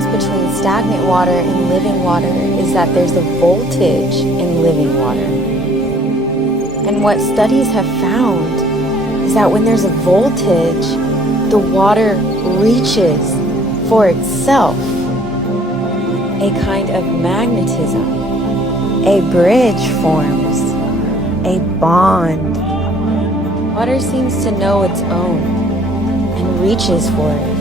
difference between stagnant water and living water is that there's a voltage in living water. And what studies have found is that when there's a voltage, the water reaches for itself. A kind of magnetism. A bridge forms. A bond. Water seems to know its own and reaches for it.